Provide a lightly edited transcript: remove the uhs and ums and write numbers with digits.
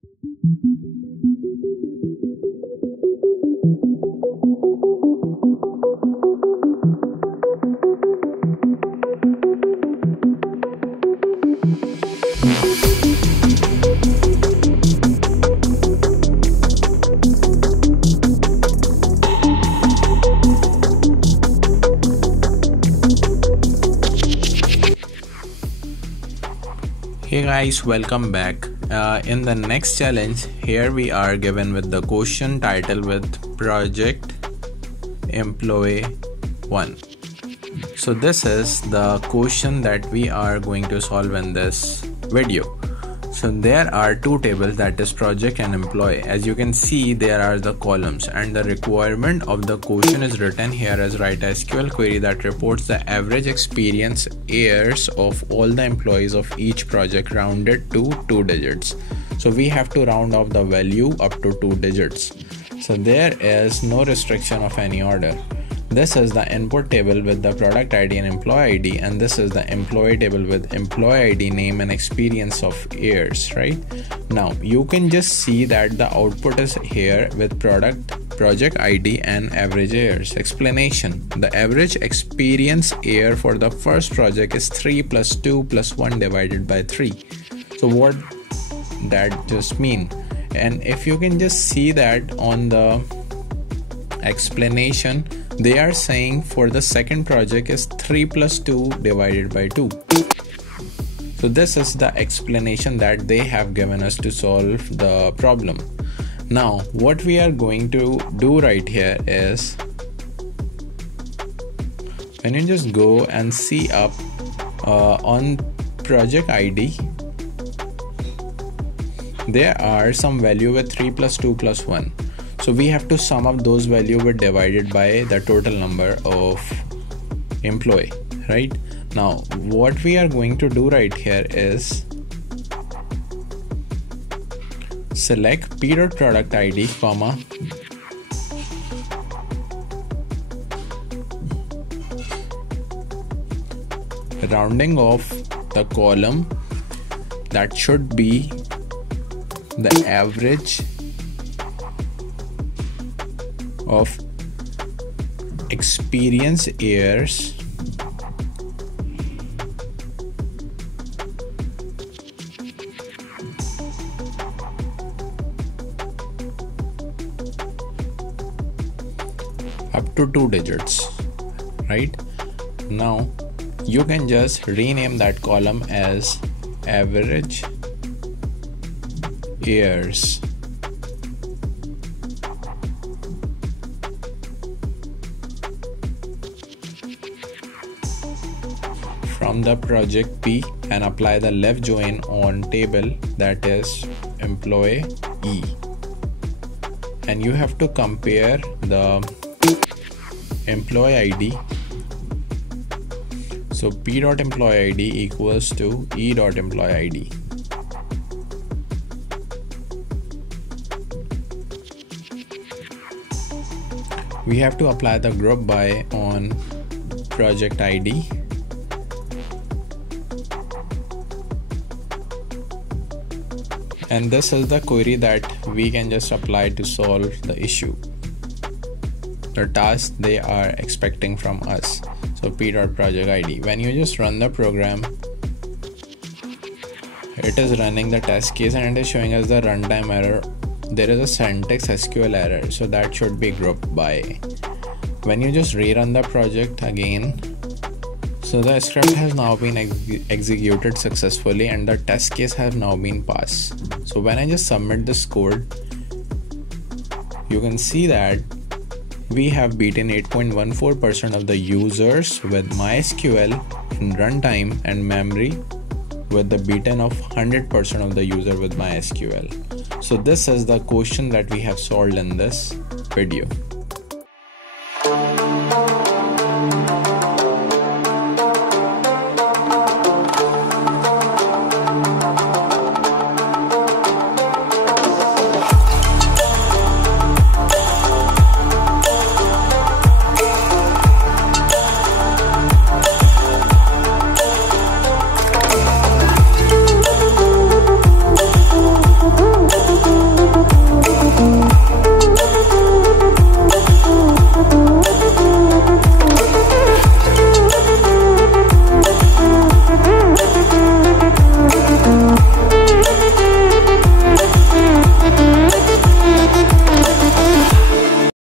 Hey guys, welcome back. In the next challenge, here we are given with the question title with project employee 1. So this is the question that we are going to solve in this video. So there are two tables, that is project and employee. As you can see, there are the columns, and the requirement of the question is written here as write a SQL query that reports the average experience years of all the employees of each project rounded to 2 digits. So we have to round off the value up to 2 digits. So there is no restriction of any order. This is the input table with the product ID and employee ID, and this is the employee table with employee ID, name and experience of years, right? Now you can just see that the output is here with project ID and average years. Explanation: the average experience year for the first project is 3 plus 2 plus 1 divided by 3. So what that just mean? And if you can just see that on the explanation, they are saying for the second project is 3 plus 2 divided by 2. So this is the explanation that they have given us to solve the problem. Now what we are going to do right here is, when you just go and see up on project ID, there are some value with 3 plus 2 plus 1. So we have to sum up those values with divided by the total number of employee, right? Now what we are going to do right here is select p.product ID, comma, rounding off the column that should be the average of experience years up to 2 digits, right? Now you can just rename that column as average years from the project P and apply the left join on table, that is employee E, and you have to compare the employee ID. So p.employee ID equals to e.employee ID. We have to apply the group by on project ID. And this is the query that we can just apply to solve the issue, the task they are expecting from us. So p.project ID. When you just run the program, it is running the test case and it is showing us the runtime error. There is a syntax SQL error, so that should be grouped by. When you just rerun the project again, so the script has now been executed successfully and the test case has now been passed. So when I just submit this code, you can see that we have beaten 8.14% of the users with MySQL in runtime and memory, with the beaten of 100% of the user with MySQL. So this is the question that we have solved in this video.